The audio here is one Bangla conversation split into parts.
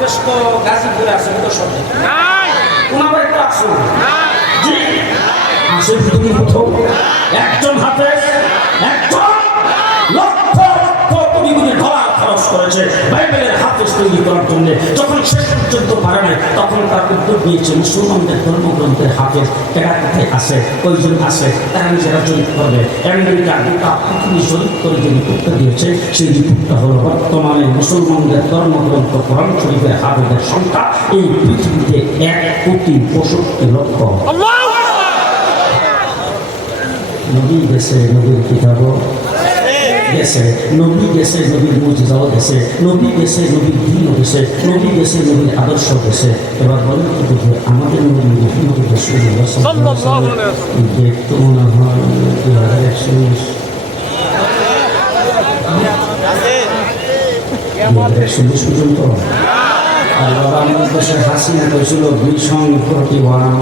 হাফেজ তো গাজীপুরে আছে তো সব তোমার একটু আসুন জি আসুন তুমি প্রথম একজন হাফেজ একজন লক্ষ লক্ষ কোটি কোটি ডলার খরচ করেছে বাইবেলের হাফেজ তৈরি করার জন্য। যখন শেষ পর্যন্ত পারে নাই তখন তার উদ্যোগ নিয়েছে মুসলমানদের ধর্মগ্রন্থের হাফেজ টাকা কোথায় আসে কয়জন আসে তারা নিজেরা জড়িত করবে। আমেরিকা গোটা পৃথিবী জড়িত করে যে রিপোর্টটা দিয়েছে সেই রিপোর্টটা হলো বর্তমানে মুসলমানদের ধর্মগ্রন্থ কোরআন শরীফের হাফেজের সংখ্যা এই পৃথিবীতে 1,65,00,000। নবী গেছে নবীর কিতাব গেছে, নবী গেছে নবীর মুজিজাও গেছে, নবী গেছে নবীর দিনও গেছে, নবী গেছে নবীর আদর্শ গেছে। এবার বলেন কি দেখে আমাদের নবী মুহাম্মদ রাসূলুল্লাহ সাল্লাল্লাহু আলাইহি ওয়াসাল্লাম দেখতে মনে হয় 2041 পর্যন্ত। আর বাবা আমাদের দেশের হাসিনা হয়েছিল মিশন 41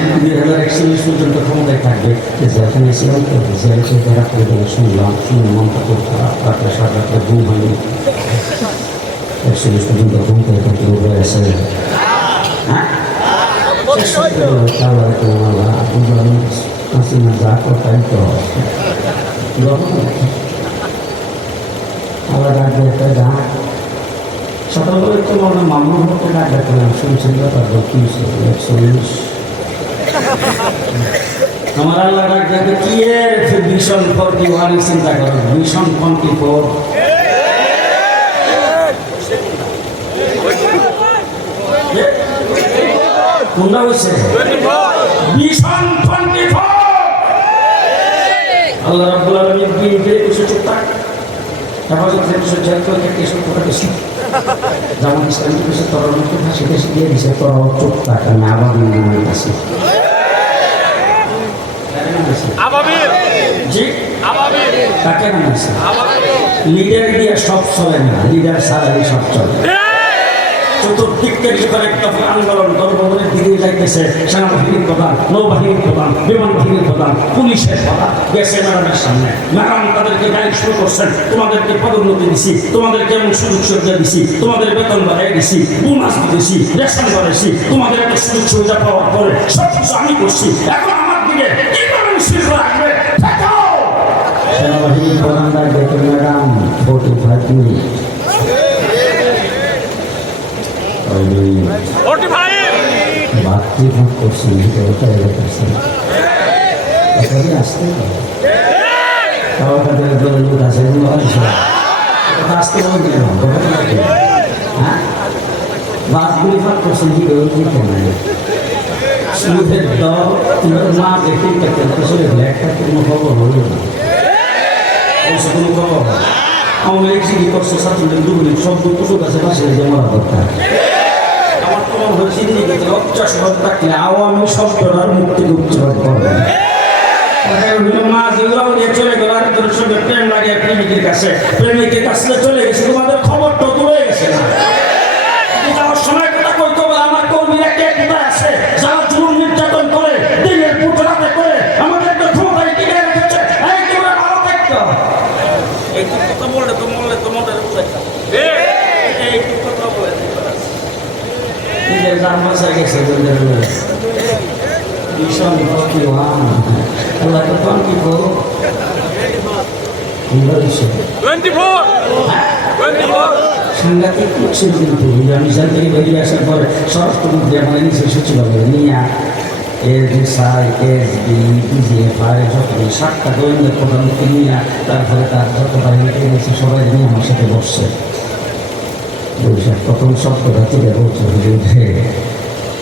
2041 পর্যন্ত ক্ষমতায় থাকবে। যেখানে ছিলাম তো জেলকে যারা করে শুনলাম শুনে মনটা খুব খারাপ, রাত্রে সাত রাত্রে ঘুম হয়নি। 41 পর্যন্ত ঘুম করে থাকতে হয়েছে। হ্যাঁ হাসিনা যা করতাই তো আবার রাজ্যে একটা যা সকালবেলা একটু মনে মামুন হতে ডাক ডাকলাম শুনছেন তারপর 140 আমার আল্লাহ ডাক ডাকে কি এর মিশন 41 চিন্তা করো মিশন 24 কোনটা হয়েছে মিশন 24। আল্লাহ রাব্বুল আলামিন বিয়ে কিছু চুপ থাক হেফাজত কিছু জেল করে কিছু কথা বেশি যেমন ইসলামিক কিছু তরল মুক্ত ফাঁসি বেশি দিয়ে দিছে তোরাও চুপ থাক আমি আবার নিয়ে আসি তাকে নামাইছে লিডার দিয়ে সব চলে না, লিডার ছাড়াই সব চলে। চতুর্দিক থেকে একটা আন্দোলন ধর্মের দিকে যাইতেছে। সেনাবাহিনীর প্রধান, নৌবাহিনীর প্রধান, বিমান বাহিনীর প্রধান, পুলিশের প্রধান গেছে ম্যাডামের সামনে। ম্যাডাম তাদেরকে গাইড শুরু করছেন, তোমাদেরকে পদোন্নতি দিছি, তোমাদেরকে এমন সুযোগ সুবিধা দিছি, তোমাদের বেতন বাড়াই দিছি, বোনাস দিয়েছি, রেশন বাড়াইছি, তোমাদের একটা সুযোগ সুবিধা পাওয়ার পরে সব কিছু আমি করছি। এখন আমার দিকে কি করে শিল্প রাখবে? সেনাবাহিনীর প্রধানরা দেখে ম্যাডাম 45 মিনিট আসতে বাসগুলি ফাঁক করছেন কি সুদের দল মা দেখে একটা কোনো খবর হল না, কোনো খবর আওয়ামী লীগ সিদ্ধি করছে ছাত্রলীগ যুবলীগ সব ওষুধ আছে পাশে মরা দরকার। আমার তো মনে হয় সিন্ডিকেটের অত্যাচার থাকলে আওয়ামী শব্দটার মুক্তি উচ্চারণ করবে। মা যেগুলো চলে গেল আরেকজনের সঙ্গে প্রেম লাগে প্রেমিকের কাছে, প্রেমিকের কাছে চলে গেছে, তোমাদের খবরটা তুলে গেছে না। যাওয়ার সময় কথা কইতে হবে আমার কর্মীরা কে কোথায় আছে, যারা জুলুম নির্যাতন করে দিনের পুট রাতে করে আমাদের একটা ক্ষমতায় টিকে রেখেছে। এই তোমরা ভালো থাকতে হবে। এই কথা বললে তো মরলে তো মনে বুঝাইতে এই কথা বলে নিজের যার বাসায় গেছে ভীষণ ভক্তি আল্লাহ তো 24 সাংঘাতিক ছিল কিন্তু মিশন থেকে বেরিয়ে আসার পরে স্বরাষ্ট্রমন্ত্রী আমাদের নিচে সচিবালয় নিয়ে এসআই এসবি ডিজিএফআই যত 7টা গোয়েন্দা প্রধানকে নিয়ে তারপরে তার যত বাহিনীকে এনেছে সবাই নিয়ে আমার সাথে বসছে। প্রথম শব্দটা তুলে বলছে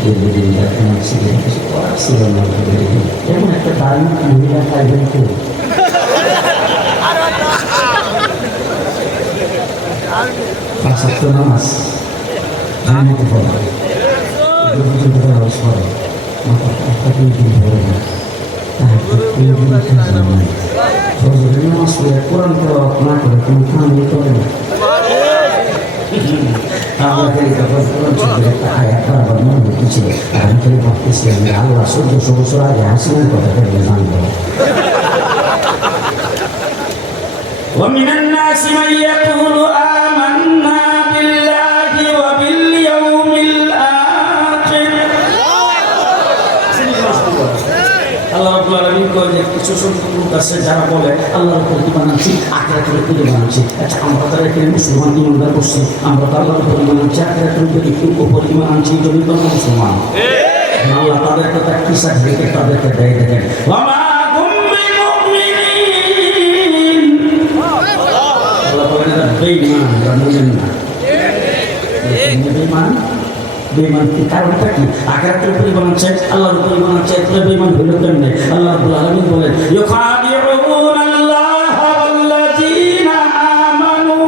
দীর্ঘদিন আমার ছিলেন কিছু করার ছিল না, এমন একটা ধার্মিক মহিলা পাইবেন কেউ নামাজ জানাতে পারে কোরআন না করে কোনো কাম করে না। আমাদের ছিল আমি খালি ভাবতেছিলাম আল্লাহ 1400 বছর আগে হাসিনার কথা জানবো ومن الناس من يقول آمنا بالله وباليوم الآخر আল্লাহ রাব্বুল আলামিন কয় যে কিছু সংখ্যক লোক আছে যারা বলে আল্লাহর উপর ঈমান আনছি, আখিরাতের উপর ঈমান আনছি। আচ্ছা, আমরা তারা এখানে মুসলমান ঈমানদার করছি, আমরা তো আল্লাহর উপর ঈমান আনছি, আখিরাতের উপর ঈমান আনছি, এই জন্যই তো আমরা মুসলমান। আল্লাহ তাদেরকে তার কি সার্টিফিকেট তাদেরকে দেয় দেখেন, ওয়ামা হুম বিমুমিনিন। আল্লাহ বলেন এরা বেঈমান, এরা মুমিন না। বেঈমান বেঈমান কি কারণটা কি? আখিরাতের উপর ঈমান আনছে, আল্লাহর উপর ঈমান আনছে, এরা বেঈমান হলো কেমনে? আল্লাহ রাব্বুল আলামিন বলেন ইউখাদিউনা আল্লাহ ওয়াল্লাযীনা আমানু।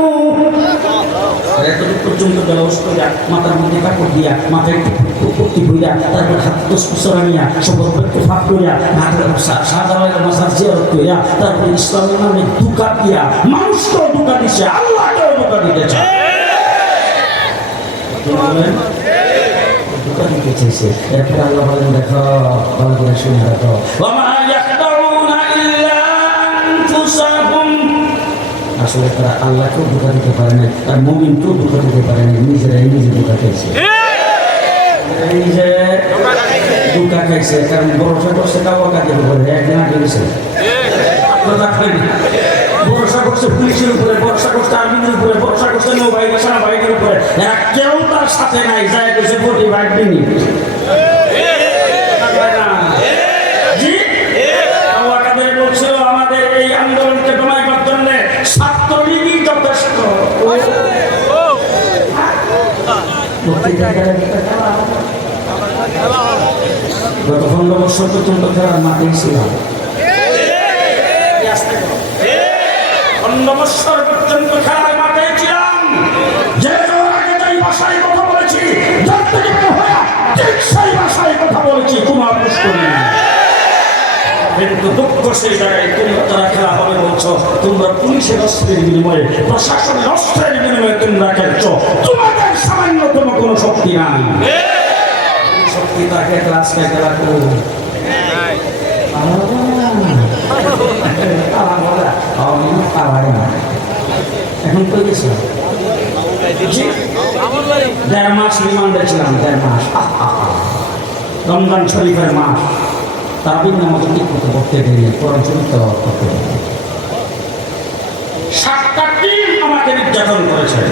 এতটুকু পর্যন্ত ব্যবস্থা করে মাথার মধ্যে কাপড় দিয়া, মাথায় পট্টি ভইরা, তারপর হাত দোসরা নিয়া, সম্পর্কে ফাঁক করিয়া, হাতের সাদাওয়ালা মাসার জিয়ারত করিয়া, তারপর ইসলামের নামে ধোঁকা দিয়া, মানুষকেও ধোঁকা দিচ্ছে, আল্লাহকেও ধোঁকা দিতে চায়। ধোঁকা দিতে চাইছে। এরপরে আল্লাহ বলেন দেখো, ভালো করে শুনে দেখো, ওয়ামা ইয়াখদাউনা ইল্লা আনফুসাহুম। আসলে তারা আল্লাহকেও ধোঁকা দিতে পারে না, আর মুমিনকেও ধোঁকা দিতে পারে না, নিজেরাই নিজে ধোঁকা খেয়েছে, নিজে ধোঁকা খাইছে। কারণ ভরসা করছে কাউকে উপরে, একদিন আগে গেছে ভরসা করছে পুলিশের উপরে, ভরসা করছে আর্মিদের উপরে, ভরসা করছে নৌবাহিনী সেনাবাহিনীর উপরে, কেউ তার সাথে নাই, যায় গেছে 45 মিনিট। বলছিল আমাদের এই আন্দোলনকে দমাইবার জন্য ছাত্রলীগই যথেষ্ট। গত 15 বছর পর্যন্ত খেলার মাঠেই ছিলাম, 15 বছর পর্যন্ত খেলার মাঠে ছিলাম। যে আগে যাই ভাষায় কথা বলেছি, যার থেকে ঠিক সেই ভাষায় কথা বলেছি, কোনো আপোষ করি না। কিন্তু দুঃখ সেই জায়গায় তোমরা তারা খেলা হবে বলছো, তোমরা পুলিশের অস্ত্রের বিনিময়ে, প্রশাসনের অস্ত্রের বিনিময়ে তোমরা খেলছো, তোমাদের সামান্যতম কোনো শক্তি নাই। শক্তি তাকে আজকে খেলা করো এখন কই গেছিলাম, 1.5 মাস রিমান্ডে ছিলাম, 1.5 মাস। রমজান শরীফের মাস, তারাবির নামাজ ঠিক মতো পড়তে দেরি, কোরআন শরীফ তেলাওয়াত করতে দেরি। 7টা দিন আমাকে নির্যাতন করেছে,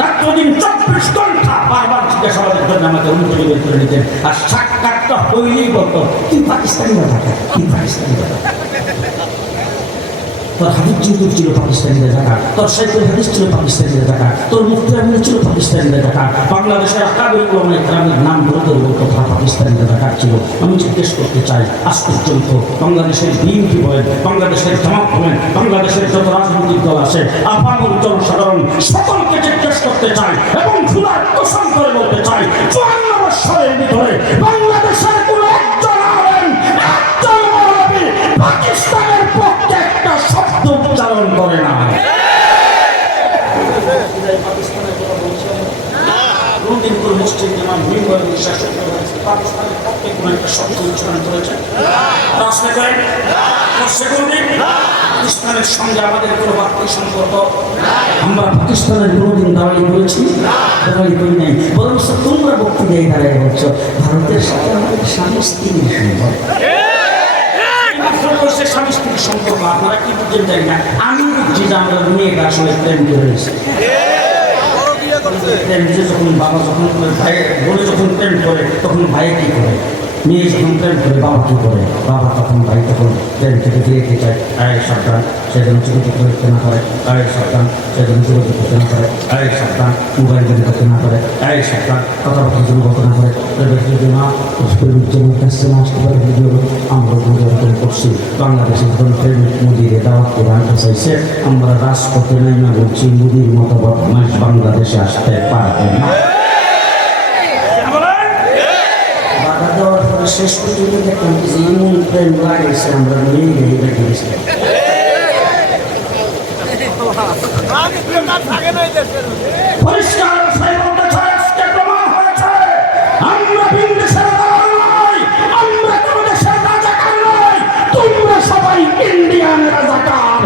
রাত্রদিন 24 ঘন্টা বারবার জিজ্ঞাসাবাদের জন্য আমাকে অনুমতি বের করে নিতেন। আর সাক্ষাৎটা হইলেই বলতো তুই পাকিস্তানি না থাকা, তুই পাকিস্তানি না থাকা। তোর হাদিস যুদ্ধ ছিল পাকিস্তানিরা থাকা, তোর সাইকেল হাদিস ছিল পাকিস্তানিরা থাকা, তোর মুফতি আমির ছিল পাকিস্তানিরা থাকা, বাংলাদেশের আকাবির উলামায়ে কেরামের নাম ধরে ধরে বলতো পাকিস্তানিরা থাকা ছিল। আমি জিজ্ঞেস করতে চাই, আজ পর্যন্ত বাংলাদেশের বিএনপি বলেন, বাংলাদেশের জামাত বলেন, বাংলাদেশের যত রাজনৈতিক দল আছে, আপামর জনসাধারণ সকলকে জিজ্ঞেস করতে চাই এবং খোলা কসম করে বলতে চাই, 54 বছরের ভিতরে বাংলাদেশের কোনো একজন আলেম, একজন মৌলবী পাকিস্তানের পক্ষে একটা শব্দ উচ্চারণ করে না। কোনদিন মুসলিম ইমাম মিম্বর বিশ্বাস পাকিস্তানের পক্ষে কোনো একটা শব্দ উচ্চারণ করেছে? পাকিস্তানের সঙ্গে আমাদের কোনো বাড়তি সম্পর্ক, আমরা পাকিস্তানের কোনোদিন দাঁড়াই করেছি? দাঁড়াই করি নাই। বরং তোমরা বক্তৃতায় দাঁড়াই বলছো ভারতের সাথে আমাদের স্বামী স্ত্রীর সম্পর্ক। স্বামী স্ত্রীর সম্পর্ক আপনারা কি বুঝতে চাই না, আমি বুঝছি যে আমরা মেয়েটা আসলে প্রেম করেছি। যখন বাবা যখন ভাই বোনে যখন প্রেম করে তখন ভাই কি করে, মেয়ে যখন প্রেম করে বাবা কি করে, বাবা তখন ভাই তখন প্রেম থেকে ফিরে চায়, আয় সাবধান সেজন্য যোগাযোগ করতে না পারে, আয় সাবধান সেজন্য যোগাযোগ করতে না পারে, আয় সাবধান মোবাইল যদি করতে না পারে, আয় সাবধান কথাবার্তা যদি বলতে না পারে। যদি মা প্রেমিকজনের কাছে না আসতে পারে, ভিডিও আমরা পরিবর্তন করছি। বাংলাদেশের যখন প্রেমিক মোদীরে দাওয়াত করে আনতে চাইছে, আমরা রাজপথে নাই না বলছি মোদীর মতো বদমাইশ বাংলাদেশে আসতে পারবে না। শেষ পর্যন্ত দেখলাম যে এমন প্রেম লাগেছে আমরা মেয়ে রেখে গেছি। পরিষ্কার প্রমাণ হয়েছে আমরা বিদেশের নয়, আমরা কোনো দেশের রাজাকার নয়, তোমরা সবাই ইন্ডিয়ান রাজাকার।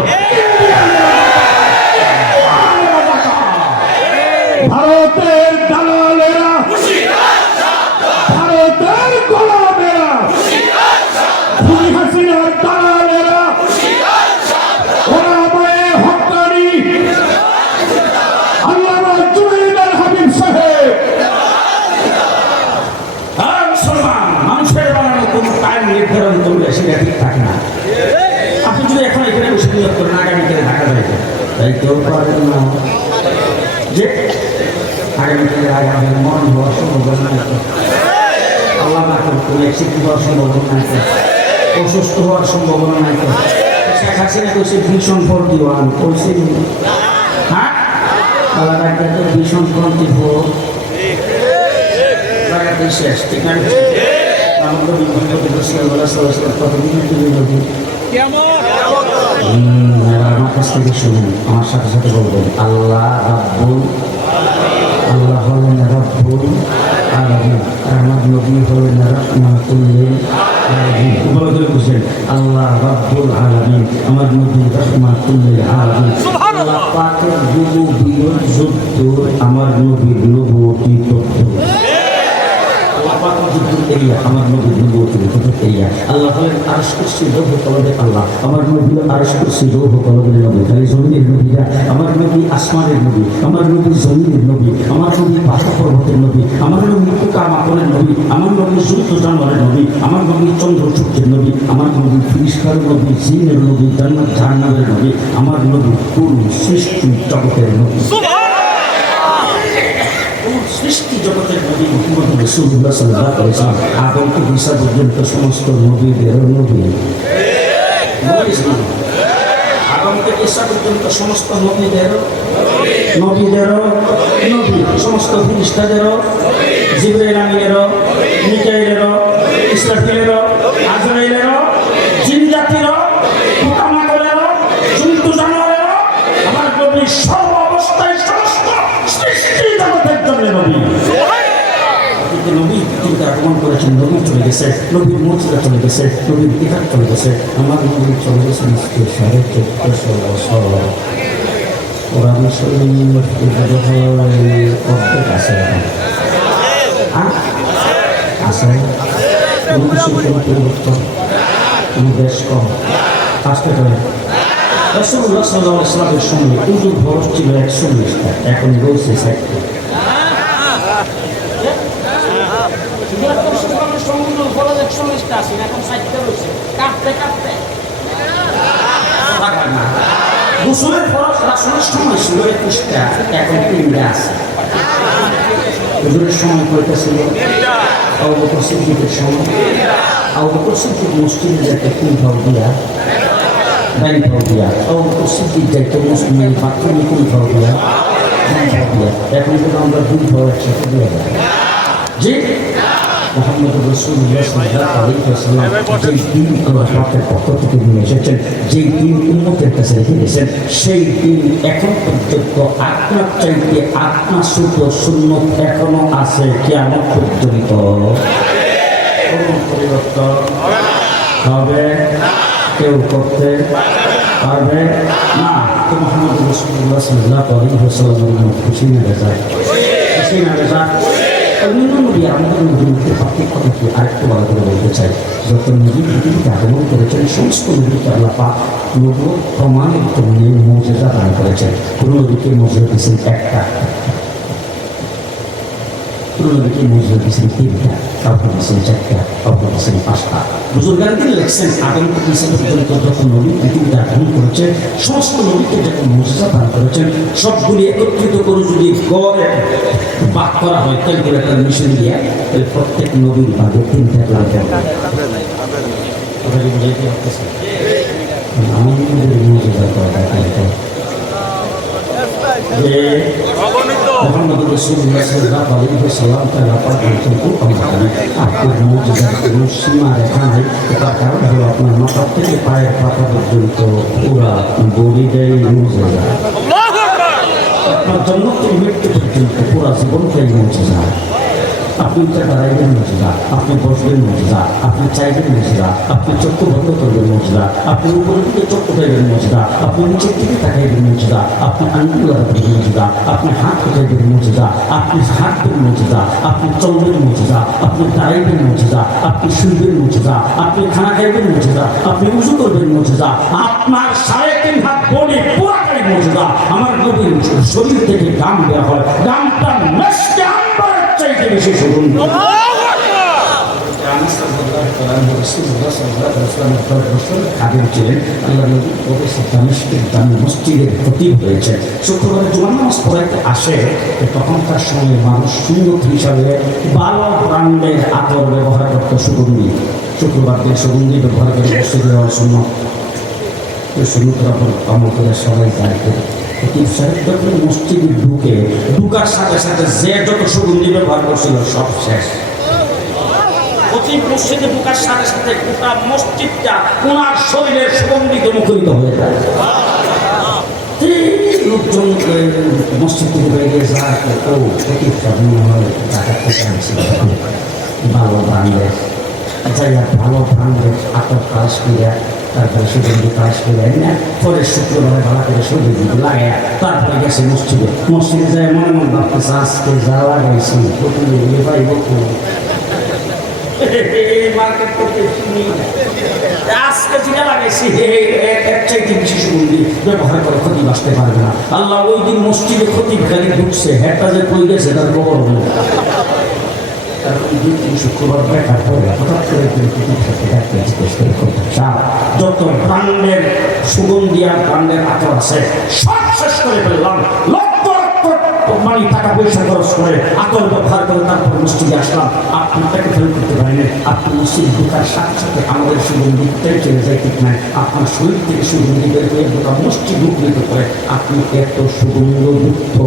ঠিক থাকে না। আপনি যদি এখন এখানে বসে নিয়োগ করেন আগামীকালে ঢাকা যাইতে, তাই কেউ পারেন না যে আগামীকালে আগামী মরণ হওয়ার সম্ভাবনা নাই, আল্লাহ না করুক কোনো অ্যাক্সিডেন্ট হওয়ার সম্ভাবনা নাই, অসুস্থ হওয়ার সম্ভাবনা নাই। শেখ হাসিনা কইছে ভীষণ ভোট দিওয়ান কইছে, হ্যাঁ আল্লাহ ডাক্তার তো ভীষণ ফ্রন্টি ভোট লাগাতে শেষ, ঠিক না? আমাদের বিভিন্ন কতদিন আমার কাছ থেকে শুনুন, আমার সাথে সাথে বলবেন আল্লাহ রাব্বুল, আল্লাহ হলেন রাব্বুল আলামিন, আমার নবী হলেন রাহমাতুল লিল আলামিন। বলে বুঝেন আল্লাহ রাব্বুল আলামিন, আমার নবী রাহমাতুল লিল আলামিন। আল্লাহ পাকের রুবুবিয়ত যুদ্ধ, আমার নবীর নবুয়তি তথ্য। আমার নবীর নবুয়তের এরিয়া। আল্লাহ হলেন আরশ কুরসি লৌহ কলমের আল্লাহ, আমার নবী আরশ কুরসি লৌহ কলমের নবী। খালি জমিনের নবী না, আমার নবী আসমানের নবী, আমার নবী জমিনের নবী, আমার নবী পাহাড় পর্বতের নবী, আমার নবী পোকা মাকড়ের নবী, আমার নবী যুদ্ধ জানোয়ারের নবী, আমার নবী চন্দ্র সূর্যের নবী, আমার নবী ফিরিস্তার নবী, জিনের নবী, জান্নাত জাহান্নামের নবী, আমার নবী কোন সৃষ্টি জগতের নবী, সৃষ্টি জগতের নবী মুহাম্মদ রাসূলুল্লাহ সাল্লাল্লাহু আলাইহি ওয়াসাল্লাম। আদম থেকে ঈসা পর্যন্ত সমস্ত নবীদের নবী, আদম থেকে ঈসা পর্যন্ত সমস্ত নবীদের নবী, সমস্ত ফেরেশতাদেরও, জিবরাইল আমিনেরও, মিকাঈলেরও, ইসরাফিলেরও, আজরাইলেরও, জিন জাতিরও, পোকামাকড়েরও, জন্তু জানোয়ারেরও, আমার নবী সর্ব অবস্থায় সমস্ত সৃষ্টি জগতের জন্য নবী। কিন্তু নবী কিন্তু আগমন করেছেন, নবী চলে গেছে, নবীর মর্যাদা চলে গেছে, নবীর ইতিহাস চলে গেছে, আমার নবী চলে গেছে 1450 বছর। কোরআন শরীফ অর্ধেক আছে, আছে কোনো কিছু কোনো পরিবর্তন, কোনো দেশ কম আসতে পারে। রাসূলুল্লাহ সাল্লাল্লাহু আলাইহি ওয়াসাল্লামের সঙ্গে উজুর খরচ ছিল 140টা, এখন রয়েছে 60টা। গোসলের খরচ রাসূলের সময় ছিল 21টা, এখন 3টা আছে। হুজুরের সময় কয়টা ছিল? আবু বকর সিদ্দিকের সময়, আবু বকর সিদ্দিক মসজিদে যেতে 3 ভাগ দিয়া, 9 ভাগ দিয়া, আবু বকর সিদ্দিক যাইতে মুসলিমের বাথরুমে 3 ভাগ দিয়া, 9 ভাগ দিয়া। এখন কিন্তু আমরা 2 ভাগ একসাথে দিয়ে দেয়। যে মুহাম্মদ রাসূলুল্লাহ সাল্লাল্লাহু আলাইহি ওয়াসাল্লাম যেই দিন আল্লাহ পাকের পক্ষ থেকে নিয়ে এসেছেন, যেই দিন উম্মতের কাছে রেখে দিয়েছেন, সেই দিন এখন পর্যন্ত আপনার চাইতে আপনার সুন্নত এখনো আছে, কিয়ামত পর্যন্ত কোনো পরিবর্তন হবে কেউ করতে পারবে না। তো মুহাম্মদ রাসূলুল্লাহ সাল্লাল্লাহু আলাইহি ওয়াসাল্লাম খুশি না বেজার, খুশি না বেজার। অন্যান্য নবী আমাদের নবীর পার্থক্যটা কি আরেকটু ভালো করে বলতে চাই। যত নবী পৃথিবীতে আগমন করেছেন, সমস্ত নবীকে আল্লাহ পাক নবুয়ত প্রমাণের জন্য মুজিজা দান করেছেন। কোন নবীকে মুজিজা দিয়েছেন একটা, কোন নবীকে মুজিজা দিয়েছেন 3টা, কাউকে দিয়েছেন 4টা, কাউকে দিয়েছেন 5টা। বুজুর্গান তিনি লিখছেন আদম থেকে ঈসা পর্যন্ত যত নবী পৃথিবীতে আগমন করেছেন, সমস্ত নবীকে যখন মুজিজা দান করেছেন, সবগুলি একত্রিত করে যদি গড়ে বাক করা হয়, ক্যালকুলেটার মেশিন দিয়ে, তাহলে প্রত্যেক নবীর ভাগে 3টা করে দেওয়া হয়। কথা কি বুঝাইতে পারতেছে? আমাদের মুজিজা করা যে মুহাম্মদ রাসূলুল্লাহ সাল্লাল্লাহু আলাইহি ওয়াসাল্লাম তার আপন কিন্তু আপনার মুজিজার কোনো সীমা রেখা নাই। তার কারণ হলো আপনার মাথা থেকে পায়ের পাতা পর্যন্ত পুরা বডিটাই মুজিজা। আপনার জন্ম থেকে মৃত্যু পর্যন্ত পুরা জীবনটাই মুজিজা। আপনি দাঁড়াইবেন মুজিজা, আপনি বসবেন মুজিজা, আপনি চাইবেন মুজিজা, আপনি চক্ষু বন্ধ করবেন মুজিজা, আপনি উপরের দিকে চক্ষু খাইবেন মুজিজা, আপনি নিচের দিকে তাকাইবেন মুজিজা, আপনি আঙ্গুল রাখবেন মুজিজা, আপনি হাত উঠাইবেন মুজিজা, আপনি হাঁটবেন মুজিজা, আপনি চলবেন মুজিজা, আপনি দাঁড়াইবেন মুজিজা, আপনি শুনবেন মুজিজা, আপনি খানা খাইবেন মুজিজা, আপনি উজু করবেন মুজিজা, আপনার 3.5 হাত বডি পুরাটাই মুজিজা। আমার নবীর শরীর থেকে ঘাম দেওয়া হয়, ঘামটা মেশকে চাইতে বেশি সুগন্ধ। আনাস রাদিয়াল্লাহু তাআলা আনহু রাসূলুল্লাহ সাল্লাল্লাহু আলাইহি ওয়াসাল্লামের 10 বছর খাদেম ছিলেন। আল্লাহর নবী ওদের দামেস্কের মসজিদের খতিব হয়েছে। শুক্রবারে জুমার নামাজ পড়াইতে আসে, তখনকার সময় মানুষ সুন্নত হিসাবে 12 ব্র্যান্ডের আতর ব্যবহার করত, সুগন্ধি। শুক্রবার দিন সুগন্ধি ব্যবহার করে মসজিদে যাওয়ার সময় সুন্নতের উপর আমল করে সবাই দাঁড়িয়ে খতিব সাহেব যখন মসজিদে ঢুকার সাথে সাথে যে যত সুগন্ধি ব্যবহার করছিল সব শেষ। খতিব মসজিদে ঢুকার সাথে সাথে গোটা মসজিদটা ওনার শরীরের সুগন্ধিতে মুখরিত হয়ে যায়। লোকজন মসজিদ থেকে বেরিয়ে গিয়ে যায়, ও খতিবটা মনে হয় টাকা থেকে আনছিল ভালো ব্রান্ডের, যাইয়া ভালো ব্রান্ডের আতর কাজ করিয়া তারপরে সুগন্ধি কাজ করে না, পরে শুক্রবারে ভালো করে সুগন্ধি লাগাইয়া তারপরে গেছে মসজিদে যায় মনে মনে ভাবতেছে আজকে যা লাগাইছি পাইব মার্কেট করতে আজকে যেটা লাগাইছি এর চাইতে বেশি সুগন্ধি ব্যবহার করে ক্ষতি বাঁচতে পারবে না। আল্লাহ ওই দিন মসজিদে ক্ষতিকারী ঢুকছে, হ্যাঁটা যে কই গেছে তার খবর হলো। শুক্রবার দেখার পরে হঠাৎ করে যত ব্রান্ডের সুগন্ধি আর ব্রান্ডের আতর আছে সব শেষ করে ফেললাম। মানে টাকা পয়সা খরচ করে আতর ব্যবহার করে তারপর মসজিদে আসলাম। আপনি তাকে ফেল করতে পারেন, আপনি মসজিদ ঢোকার সাথে সাথে আমাদের সুগন্ধিটাই চলে যায়, ঠিক নাই? আপনার শরীর থেকে সুগন্ধি বের করে গোটা মসজিদ উপকৃত করে। আপনি এত সুগন্ধযুক্ত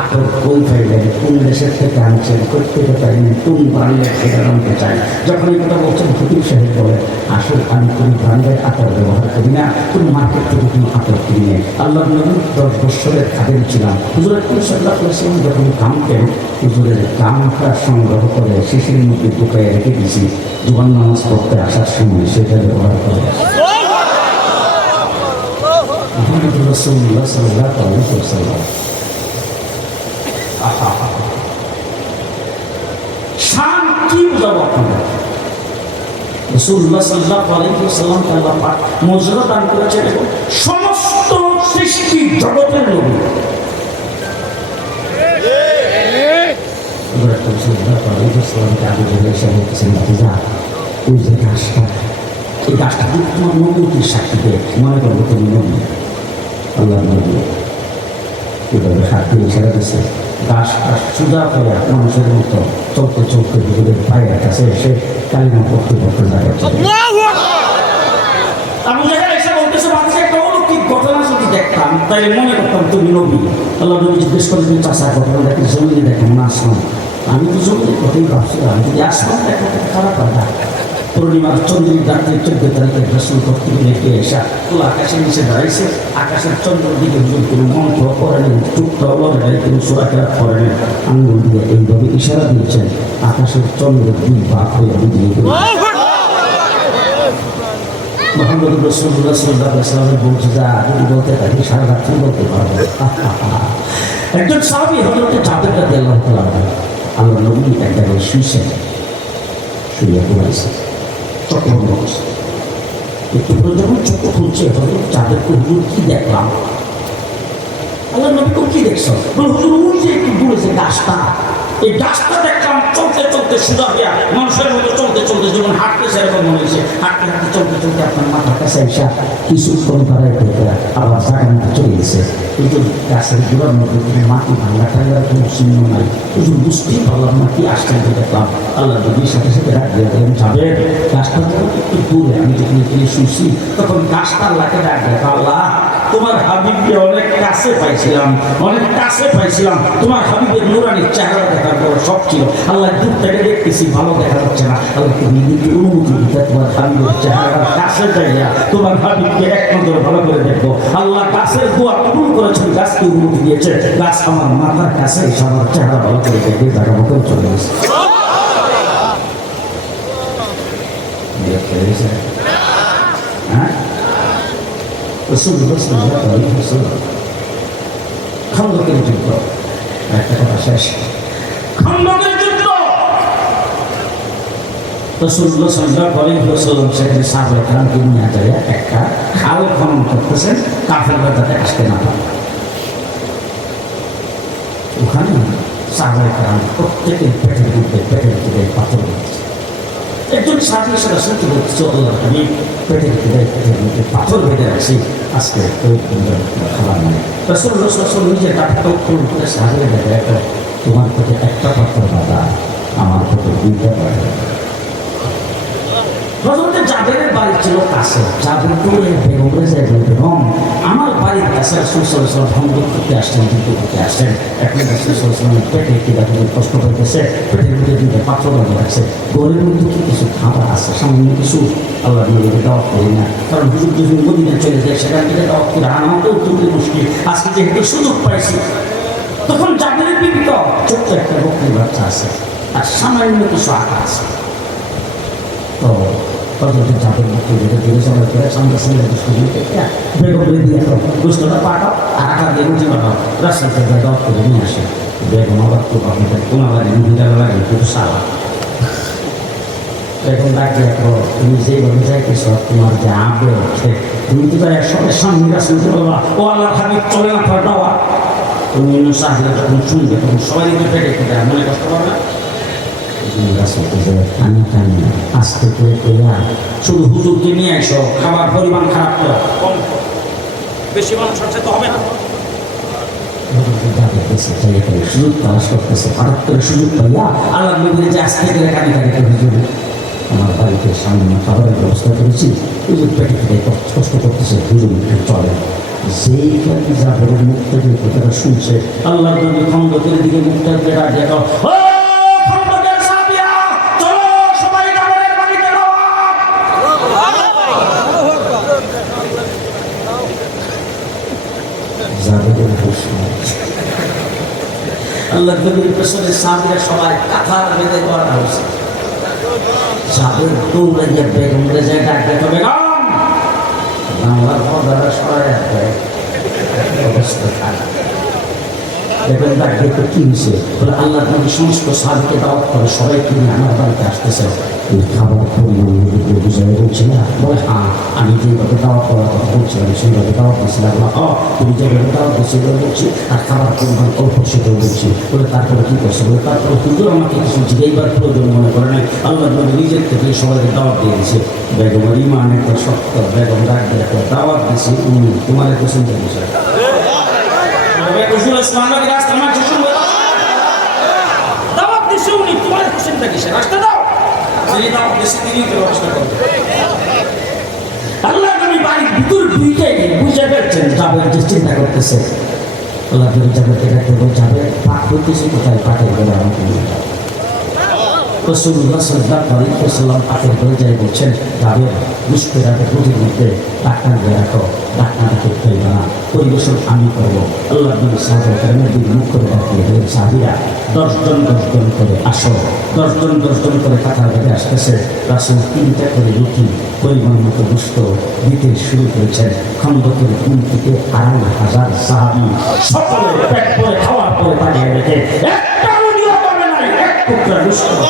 আতর কই পাইলেন, কোন দেশের থেকে আনছেন, করতে পারেন, কোন ব্রান্ডের সেটা জানতে চাই। যখন এই কথা বলছেন ফকির সাহেব বলে, আসলে আমি কোন ব্রান্ডের আতর ব্যবহার করি না, কোন মার্কেট থেকে কোনো আতর কিনি না। আল্লাহ নবী 10 বছরের খাদেম ছিলাম। হুজুরের যখন কামতেন হুজুরের কামটা সংগ্রহ করে শিশির মধ্যে ঢুকাই রেখে দিয়েছি, জুমার নামাজ পড়তে আসার সময় সেটা ব্যবহার করে। রাসূলুল্লাহ সাল্লাল্লাহু আলাইহি ওয়াসাল্লাম শান কি বুঝাবো আপনাদের? রাসূলুল্লাহ সাল্লাল্লাহু আলাইহি ওয়াসাল্লামকে আল্লাহ পাক মর্যাদা দান করেছেন এবং সমস্ত সৃষ্টি জগতের নবী। এই গাছটা তোমার নবীর সাক্ষী দেয়, মনে করবো তুমি নবী, আল্লাহ নবী এভাবে সাক্ষী ছেড়ে দিচ্ছে। গাছটা সুজা করে মানুষের মতো চলতে চলতে নিজেদের পায়ের কাছে এসে কালিমা পড়তে পড়তে জায়গা আমি যেখানে এসে বলতেছে মানুষের একটা অলৌকিক ঘটনা যদি দেখতাম তাই মনে করতাম তুমি নবী। আল্লাহ নবী জিজ্ঞেস করে তুমি চাষার ঘটনা দেখি জমিনে দেখেন না আসলাম। আমি তো জমিনে কথাই ভাবছিলাম যদি আসলাম দেখা খারাপ হয় না। পূর্ণিমার চন্দ্রের রাত্রে 14 তারিখে রাসূল কর্তৃক রেখে এসা খোলা আকাশের নিচে দাঁড়াইছে। আকাশের চন্দ্রের দিকে হুজুর কোনো মন্ত্র করেনি, টুকটা লড়াই কোনো সুরাকেরাত করেনি, আঙ্গুল দিয়ে এইভাবে ইশারা দিয়েছেন। আকাশের চন্দ্রের 2 ভাগ হয়ে বুঝিয়ে গেল। মুহাম্মদ রাসূলুল্লাহ সাল্লাল্লাহু আলাইহি ওয়াসাল্লাম বলছে যা যদি বলতে পারি সারা রাত্রি বলতে পারবো। একজন সাহাবী হযরত জাবের রাদিয়াল্লাহু তাআলা আল্লাহ নবী এক জায়গায় শুয়েছেন, শুয়ে পড়েছে, চোখ বন্ধ করছে। একটু পরে যখন চোখ খুলছে হযরত জাবেরকে হুজুর কি দেখলাম? আল্লাহ নবী কি দেখছো? বলে হুজুর ওই যে একটু দূরে যে গাছটা, এই গাছটা দেখলাম চলতে চলতে সুদা হইয়া মানুষের মতো চলতে চলতে যেমন হাঁটতে সেরকম মনে হয়েছে। হাঁটতে হাঁটতে চলতে চলতে আপনার মাথার কাছে এসে কিছুক্ষণ পাড়ায় থেকে আবার জায়গার মতো চলে গেছে। কিন্তু গাছের গোড়ার মধ্যে কোনো মাটি ভাঙা টাঙ্গার কোনো চিহ্ন নাই। কিন্তু বুঝতেই পারলাম না কি আশ্চর্য দেখলাম। আল্লাহ নবীর সাথে সাথে ডাক দিয়ে দিলেন যাবে গাছটা যখন একটু দূরে আমি যখন এখানে শুনছি তখন গাছটা আল্লাহকে ডাক দেয়, আল্লাহ তোমার হাবিবকে অনেক কাছে পাইছিলাম, অনেক কাছে পাইছিলাম। তোমার হাবিবের নুরানির চেহারা দেখার পর সব ছিল। আল্লাহ দূর থেকে দেখতেছি ভালো দেখা যাচ্ছে না। আল্লাহ তুমি অনুমতি দিতে তোমার হাবিবের চেহারার কাছে যাইয়া তোমার হাবিবকে এক নজর ভালো করে দেখবো। আল্লাহ গাছের দোয়া কবুল করেছেন, গাছকে অনুমতি দিয়েছে। গাছ আমার মাথার কাছে এসে আমার চেহারা ভালো করে দেখে তারা মতো চলে গেছে। হ্যাঁ খন্দকের যুদ্ধ, একটা কথা শেষ। খন্দকের যুদ্ধ রাসূলুল্লাহ সাল্লাল্লাহু আলাইহি ওয়াসাল্লাম সেখানে সাহাবায়ে কেরামকে নিয়ে যায়, একটা খাল খনন করতেছেন কাফেররা যাতে আসতে না পারে। ওখানে সাহাবায়ে কেরাম প্রত্যেকের পেটের মধ্যে পাথর দিচ্ছে। একজন সাথী সাথে শুনতে বলছে আল্লাহ আমি পেটের মধ্যে পাথর বেঁধে রাখছি আজকে খাবার নেই রসুল রসুল নিজের কাঠটা করে সাহায্যে দেখে একটা তোমার পেটে একটা পাথর বাধা আমার পেটে দুইটা বাধা হযরতে জাবেরের বাড়ি ছিল কাছে জাবের দৌড়ে বেগমরে যায় বেগম আমার বাড়ির কাছে রাসূল সাল্লাল্লাহু আলাইহি ওয়াসাল্লাম ভ্রমণ করতে আসছেন যুদ্ধ করতে আসছেন এখন রাসূল সাল্লাল্লাহু আলাইহি ওয়াসাল্লামের পেটে কিবা কষ্ট পাইতেছে পেটের মধ্যে দুইটা পাথর বাঁধা রাখছে ঘরের মধ্যে কি কিছু খাবার আছে সামান্য কিছু আল্লাহ নবীকে দাওয়াত করি না কারণ হুজুর যদি মদিনায় চলে যায় সেখান থেকে দাওয়াত করে আনাটাও তুলতে মুশকিল আজকে যেহেতু সুযোগ পাইছি তখন জাবেরের বিবি তো ছোট্ট একটা বকরির বাচ্চা আছে আর সামান্য কিছু আটা আছে তো হযরতে জাবের মুখে যেতে ধীরে চলার করে সঙ্গে সঙ্গে বেগমরে দিয়ে তো গোস্তটা পাঠাও আর আটা দিয়ে রুটি পাঠাও রাস্তাতে দাওয়াত করে নিয়ে আসে বেগম আবার তো আপনাদের কোনা লাগে রুটিটার লাগে কিন্তু সালা বেগম ডাকিয়ে তুমি যেইভাবে যাইতেছ তোমার যে আবে তুমি তো একসঙ্গে সামনে রাস্তা বলবা ও আল্লাহ হাবিব চলে না ফাটাওয়া তুমি সাহায্য যখন শুনবে তখন সবাই পেটে খেতে মনে কষ্ট পাবে আমি জানি না আজকে শুধু হুজুরকে নিয়ে এসো খাবার পরিমাণ খারাপ তো কম বেশি মানুষ হচ্ছে তো হবে না সুযোগ তালাশ করতেছে হঠাৎ করে সুযোগ পাইয়া আল্লাহ নবীর যে আজকে করে কানি কানি করে হুজুর আমার বাড়িতে সামনে খাবারের ব্যবস্থা করেছি হুজুর পেটে খেতে কষ্ট করতেছে হুজুর চলে যেই কানি জাফরের মুখ থেকে কথাটা শুনছে আল্লাহ নবী খন্দকের দিকে মুখটা বেড়া দেখো আল্লাহ নবীর পেছনে সামনে সবাই কাঁথার বেঁধে করা হয়েছে সাবের দৌড়াইয়া বেগমরে যায় ডাক দেখো বেগম বাংলার পর্দাটা সরাই দেয় অবস্থা খারাপ বেগম ডাক দেখো কি হয়েছে বলে আল্লাহ নবী সমস্ত সাহাবীকে দাওয়াত করে সবাইকে নিয়ে আমার বাড়িতে আসতেছে এই খাবার পরিমাণ বুঝাই বলছিলাম বলে হ্যাঁ আমি যেভাবে দাওয়াত করার কথা বলছিলাম সেইভাবে দাওয়াত দিয়েছিলাম তুমি যেভাবে দাওয়াত দিয়ে সেভাবে বলছি আর খাবার পরিমাণ অল্প সেটাও বলছি বলে তারপরে কী করছে বলে তারপরে কিন্তু আমাকে কিছু জিগাইবার প্রয়োজন মনে করে নাই আল্লাহ নবী নিজের থেকে সবাইকে দাওয়াত দিয়ে দিয়েছে বেগমের ইমান একটা শক্ত বেগম ডাক দিয়ে একটা দাওয়াত দিয়েছি তোমার একটা চিন্তা বিষয় দাওয়াত দিয়েছে উনি তোমার একটা চিন্তা কিসের রাস্তা দাও আল্লাহ নবী বাড়ির ভিতর ঢুকে বুঝে ফেলছেন জাবের যে চিন্তা করতেছে আল্লাহ নবী জাবেরকে ডাকতে বলে যাবে পাক হইতেছে কোথায় পাকের ঘরে আমাকে নিয়ে যাও রাসূলুল্লাহ সাল্লাল্লাহু আলাইহি ওয়াসাল্লাম পাকের ঘরে যাই বলছেন যাবে বুঝতে রাখো বুঝির মধ্যে ডাক্তার দিয়ে রাখো ডাক্তারকে ফেলবে না পরিবেশন আমি করবো আল্লাহ নবী সাহাবায়ে নবীর মুখ করে ডাকিয়ে দিলেন সাহাবীরা 10 জন করে আসো 10 জন করে কাতার বেঁধে আসতেছে রাসূল 3টা করে রুটি পরিমাণ মতো গোশত দিতে শুরু করেছেন খন্দকের কুল থেকে 2500 সাহাবী সকলে পেট ভরে খাওয়ার পরে পাঠিয়ে রেখে একটা উনিও পাবে না এক টুকরা গোশত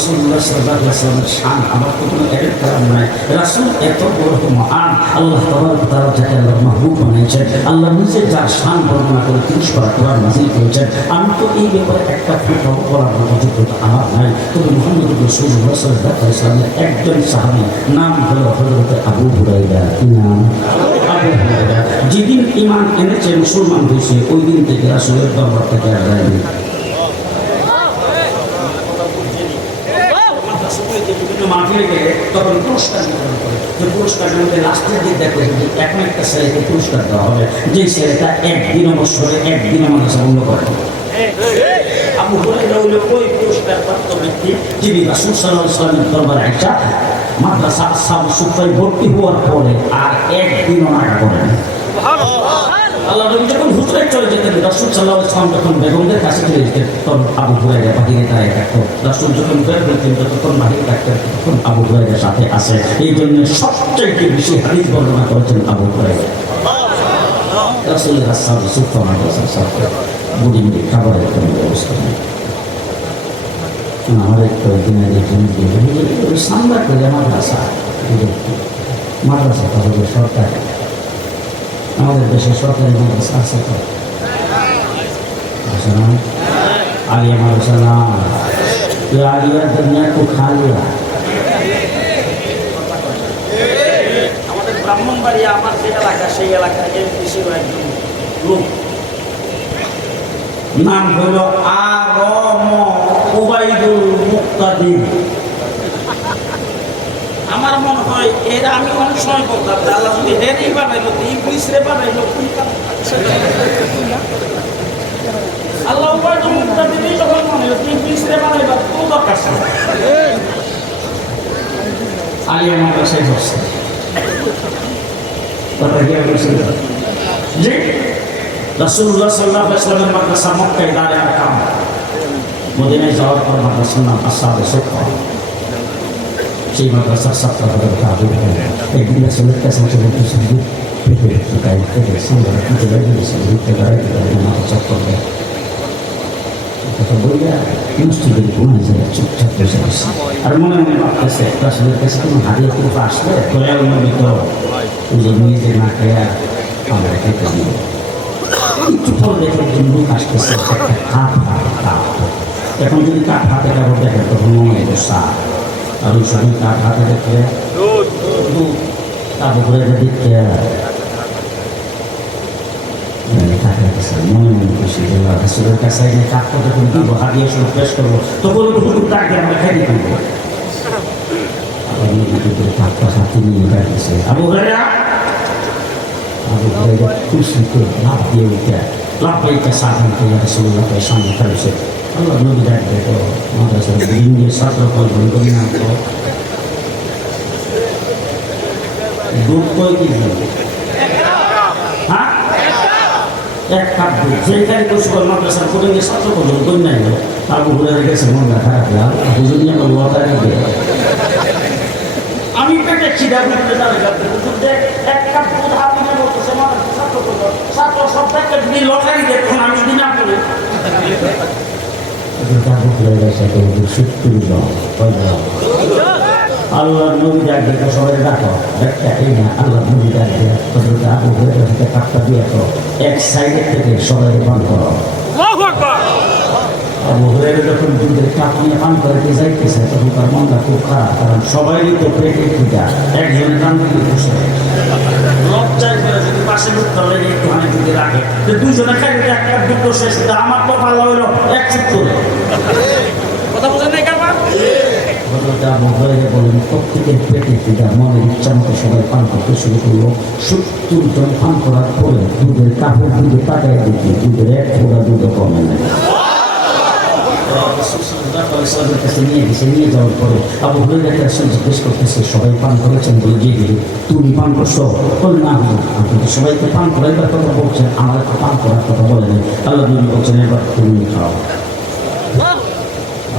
রাসূলুল্লাহ সাল্লাল্লাহু আলাইহি ওয়াসাল্লামের শান আমার তো কোনো এর কারণ নাই রাসূল এত বড় মহান আল্লাহ তাআলা তাআলা যাকে আল্লাহ মাহবুব বানিয়েছেন আল্লাহ নিজে যার শান বর্ণনা করে 30 পারা কোরআন নাযিল করেছেন আমি তো এই ব্যাপারে একটা ফতোয়া বলার মতো যোগ্যতা আমার নাই তবে মুহাম্মদ রাসূলুল্লাহ সাল্লাল্লাহু আলাইহি ওয়াসাল্লামের একজন সাহাবী নাম হলো হযরত আবু হুরায়রা কি নাম আবু হুরায়রা যেদিন ঈমান এনেছে মুসলমান হয়েছে ওই দিন থেকে রাসূলের দরবার থেকে আর যায়নি মাহফিলে গেলে তখন পুরস্কার বিতরণ করে যে পুরস্কারের মধ্যে লাস্টের দিক দেখে এখন একটা ছেলেকে পুরস্কার দেওয়া হবে যে ছেলেটা একদিন বছরে একদিন আমাদের বন্ধ করে আবু হুরায়রা হলো ওই পুরস্কার প্রাপ্ত ব্যক্তি যিনি রাসূল সাল্লাল্লাহু আলাইহি ওয়াসাল্লামের দরবারে আইসা মাদ্রাসা আসহাবুস সুফফায় ভর্তি হওয়ার পরে আর একদিনও নাকা করেন আল্লাহ নবী যখন হুজরায় চলে যেতেন রাসূল সাল্লাল্লাহু আলাইহি ওয়াসাল্লাম যখন বেগমদের কাছে চলে যেতেন তখন আবু হুরায়রা বাহিরে দাঁড়িয়ে থাকতো রাসূল যখন বের হতেন তখন বাহিরে থাকতেন তখন আবু হুরায়রার সাথে আসে এই জন্য সবচেয়ে বেশি হাদিস বর্ণনা করেছেন আবু হুরায়রা রাসূলের আসহাবুস সুফফা মাদ্রাসার সাথে বুড়ি খাবারের কোনো ব্যবস্থা নেই আমার কয়েকদিন আগে সামলা করে মাদ্রাসা মাদ্রাসাটা হবে সরকারি, আমাদের দেশে সরকারি মাদ্রাসা আছে তো আছে না? আলিয়া মাদ্রাসা না, আলিয়ার দুনিয়া তো খালিয়া। আমাদের ব্রাহ্মণবাড়িয়া আমার যে এলাকা সেই এলাকায় বেশি একজন লোক নাম হইল আরম উবাইদুল মুক্তাদির। আমার মনে হয় এরা আমি অনেক সময় বলতাম যে আল্লাহ যদি হেরেই বানাইলো ইংলিশ রে বানাইলো আল্লাহ উবাইদুল মুক্তাদিরই যখন মনে হলো ইংলিশ রে বানাইবার কোনো দরকার ছিল না। আলিয়া মাদ্রাসায় বসছে কথা কি বলছিল যে রাসূলুল্লাহ সাল্লাল্লাহু আলাইহি ওয়াসাল্লামের মাদ্রাসা মক্কায় দাঁড়ে আরকাম, মদিনায় যাওয়ার পর মাদ্রাসার নাম আসহাবে সুফফা। সেই মাদ্রাসার ছাত্র হলেন কাবুল। একদিন রাসূলের কাছে চলে এসেছিল, পেটে গায়ে থেকে সামনে পিঠে লাগিয়ে দিয়েছিল, পিঠে গায়ে মাথা চক্কর দেয়। কথা বললে মসজিদের কোনায় যায় চুপচাপ বসে বসে আর মনে মনে ভাবতেছে রাসূলের কাছে কোনো হাদিয়া কোনো আসলে দয়াল নবী তো নিজে না খেয়ে আমরা খেতে দিব। একটু পর দেখে একজন লোক আসতেছে, একটা কাঠ কাঠ। এখন যদি কাঠ হাতে কাপড় দেখে তখন মনে হয় সার, আর ওই সময় কাঠ হাতে দেখলে কাপড় করে দেখতে মনে মনে খুশি রাসূলের কাছে কাঠটা যখন দিব হাদিয়া শুরু পেশ করবো তখন তাকে আমরা খাইতে দিব। আবার নিজেদের কাঠটা হাতে নিয়ে দাঁড়িয়েছে আবু হুরায়রা খুশিতে লাভ দিয়ে উঠে লাভবাইকা সাধন করে রাসূলুল্লাহর সামনে ফেলেছে। আল্লাহ নবী ডাকবে তো মাদ্রাসার দিনের ছাত্র কল্পনা করি না তো দুধ কয় কি হ্যাঁ এক কাপ দুধ সেইখানে কুশল মাদ্রাসার করে নিয়ে ছাত্র কল্পনা করি নাই আবু হুরায়রা গেছে মনটা খারাপ লাল হুজুর নিয়ে আল্লাহ তাআলা আমি পেটে খিদা করতে দাঁড়িয়ে এক কাপ দুধ হাতে নিয়ে বলতেছে ছাত্র সব থেকে যদি লটারি দেখুন আমি যদি না করি আল্লাহ নবী ডাক দেখো সবাই ডাকো এই না আল্লাহ নবী ডাক দেয় আবু হুরায়রা থেকে কাপটা দিয়ে তো এক সাইডের থেকে সবাই পান করো। আবু হুরায়রা যখন দুধের কাপ নিয়ে পান করতে যাইতেছে তখন তার মনটা খুব খারাপ, কারণ সবাই তো পেটে খিদা, একজনের কান দিকে বসে লজ্জায় করে যদি পাশে লুকতে হলে একটুখানি যদি রাখে দুজনে খাইতে একটা দুটো শেষ হতে আমার তো ভালো হইলো এক চুপ করে কথা বোঝেন নাই কারবার আবু হুরায়রা বলেন প্রত্যেকের পেটে খিদা, মনের ইচ্ছা মতো সবাই পান করতে শুরু করলো। 70 জন পান করার পরে দুধের কাপড় দিকে তাকায় দেখি দুধের এক ফোঁটা দুধও কমে নেয়। কাছে নিয়ে গেছে, নিয়ে যাওয়ার পরে আবু হুরায়রা জিজ্ঞেস করতেছে সবাই পান করেছেন বলে যে তুমি পান করছো বলে না আপনি সবাইকে পান করাইবার কথা বলছেন, আমার পান করার কথা বলেন। আল্লাহ নবী বলছেন এবার তুমি খাও।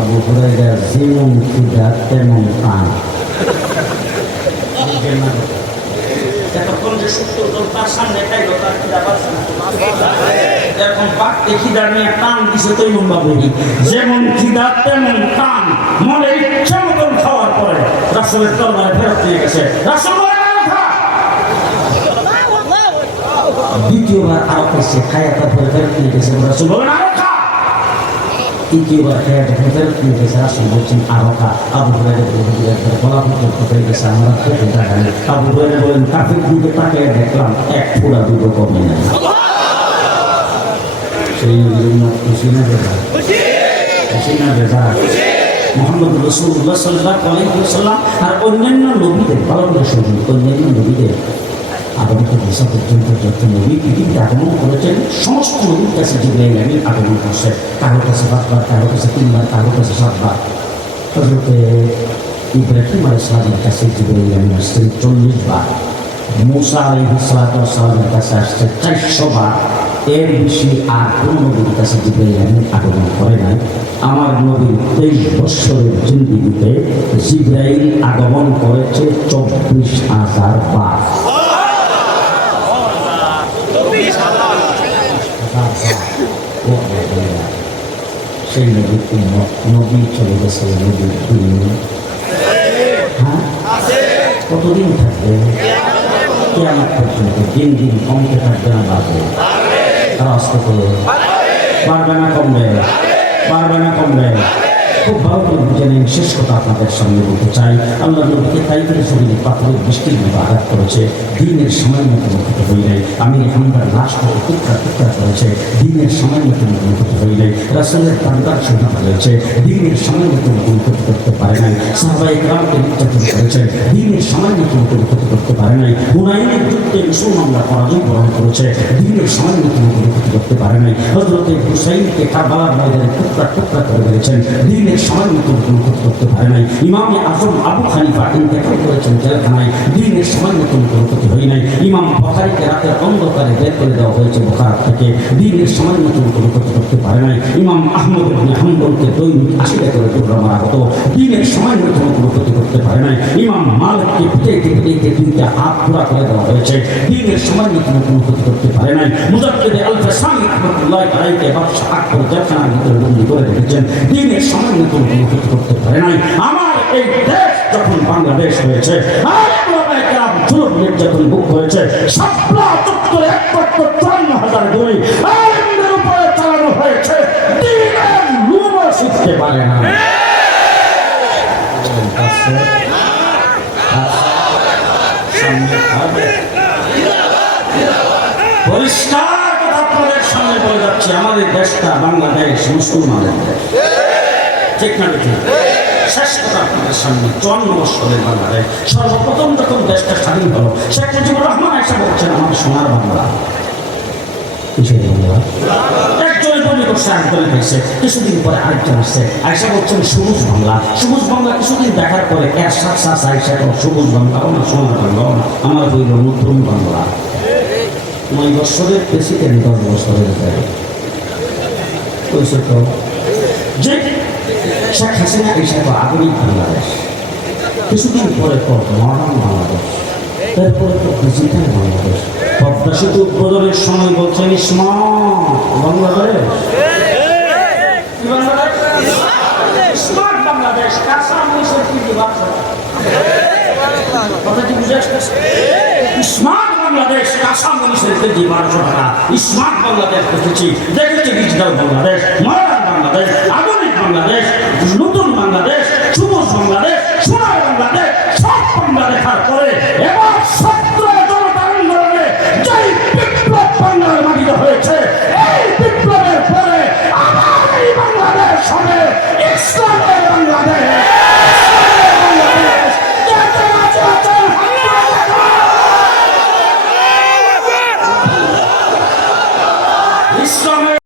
আবু হুরায়রা যেমন খিদা তেমন পান, এতক্ষণ যে 70 জন তার সামনে খাইলো তার খিদা পাচ্ছে না, এরকম পাকতে খিদা নিয়ে টান দিছে তৈমন বাবু যেমন খিদা তেমন টান, মনে ইচ্ছা মতন খাওয়ার পরে রাসূলের দরবারে ফেরত নিয়ে গেছে। রাসূল দ্বিতীয়বার আরো খাইছে, খাইয়া তারপরে ফেরত নিয়ে গেছে। রাসূল বলেন আরো খা। তৃতীয়বার খাইয়া যখন ফেরত নিয়ে গেছে রাসূল বলছেন আরো খা। আবু হুরায়রা গলা পর্যন্ত হয়ে গেছে, আমরা পেটে জায়গা নেই। আবু হুরায়রা বলেন কাফের দিকে তাকিয়ে দেখলাম এক ফোঁটা দুধও কমে নেই। সেই জন্য খুশি না বেজা, খুশি না বেজা মুহাম্মদ রাসূলুল্লাহ সাল্লাল্লাহু আলাইহি ওয়াসাল্লাম আর অন্যান্য নবীদের ভালো করে শুনুন, অন্যান্য নবীদের আগমন হিসাব পর্যন্ত যত নবী পৃথিবীতে আগমন করেছেন সমস্ত নবীর কাছে জিবরাইল আমিন আগমন করছে, কারোর কাছে 5 বার, কারোর কাছে 3 বার, কারোর কাছে 7 বার। হযরত ইব্রাহিম আলাইহিস সালামের কাছে জিবরাইল আমিন আসছেন 40 বার, মুসা আলাইহিস সালামের কাছে আসছে 400 বার। এর বেশি আর কোন নবীর কাছে জিবরাইল আমিন আগমন করে নাই। আমার নবীর 23 বছরের জিন্দেগিতে জিবরাইল আগমন করেছে 24,000 বার। সেই নবীর উম্মত, নবী চলে গেছে নবীর দুনিয়া। হ্যাঁ, কতদিন থাকবে? কিয়ামত পর্যন্ত। দিন দিন কমতে থাকবে না বাড়বে? আর আস্তে করে বাড়বে না কমবে? বাড়বে না কমবে? খুব ভালো করে বুঝে নিন। শেষ কথা আপনাদের সামনে বলতে চাই, আল্লাহ নবীকে তাই করে শরীরে পাথরের বৃষ্টির মতো আঘাত করেছে, দিনের সময় মতো মুখত হই নাই। আমি এখানকার লাশ থেকে টুকরা টুকরা করেছে, দিনের সময় মতো মুখত হই নাই। রাসূলের কান্দার শহীদ হয়েছে, দিনের সময় মতো মুখত করতে পারে নাই। সাহাবায়ে কেরামকে নির্যাতন করেছে, দিনের সময় মতো মুখত করতে পারে নাই। হুনাইনের যুদ্ধে মুসলমানরা পরাজয় বরণ করেছে, দিনের সময় মতো মুখত করতে পারে নাই। হযরতে হুসাইনকে কারবালার ময়দানে টুকরা টুকরা করে ফেলেছেন, দিনের সময় মতো মুখত করতে পারে নাই। ইমামে আজম আবু হানিফা ইন্তেকাল করেছেন জেলখানায়, দিনের সময় মতো মুখত হই নাই। ইমাম বুখারীকে রাতের অন্ধকারে বের করে দেওয়া হয়েছে বুখারা থেকে, দিনের সময় মতো মুখত করতে পারে নাই। ইমাম আহমদ ইবনে হাম্বলকে দৈনিক ৮০ করে টুকরা মারা হতো, দিনের সময় মতো মুখত করতে পারে নাই। ইমাম মালিককে পিটাইতে পিটাইতে 2টা হাত পুরা করে দেওয়া হয়েছে, দিনের সময় মতো মুখত করতে পারে নাই। মুজাদ্দিদ আল-ফাসানি রাহমাতুল্লাহি আলাইহি বাদশাহ আকবর জেলখানার ভিতরে বন্দী করে রেখেছেন, দিনের সময় মতো মুখত করতে পারে নাই। আমার এই দেশ যখন বাংলাদেশ হয়েছে, জুলুম নির্যাতন ভোগ হয়েছে, শাপলা চত্বরে 1,54,000 গুলি আলেমদের উপরে চালানো হয়েছে, দিনের লুমও শিখতে পারে না। পরিষ্কার কথা আপনাদের সামনে বলে যাচ্ছে, আমাদের দেশটা বাংলাদেশ মুসলমানের দেশ, ঠিক না ঠিক? শেষ কথা আপনাদের সামনে, 54 বছরের বাংলাদেশ সর্বপ্রথম যখন দেশটা স্বাধীন হলো, শেখ মুজিবুর রহমান আয়েশা বলছেন আমার সোনার বাংলা। কিসের বাংলা? একজনের বলি করছে, আরেকজনে হয়েছে, কিছুদিন পরে আরেকজন আসছে, আয়েশা বলছেন সবুজ বাংলা। সবুজ বাংলা কিছুদিন দেখার পরে এর সাথে আয়েশা সবুজ বাংলাও না, সোনার বাংলাও না, আমার হইল নতুন বাংলা। 9 বছরের প্রেসিডেন্ট 10 বছরের জায়গায় কইছে তো যে শেখ হাসিনা এসে তো আধুনিক বাংলাদেশ, কিছুদিন পরে তো মডার্ন বাংলাদেশ, তারপরে তো ডিজিটাল বাংলাদেশ। পদ্মা সেতু উদ্বোধনের সময় বলছেন smart Bangladesh, smart Bangladesh. Smart Bangladesh, কাঁচা মনীষের কেজি 1200 টাকা। স্মার্ট বাংলাদেশ দেখেছি, দেখেছি ডিজিটাল বাংলাদেশ।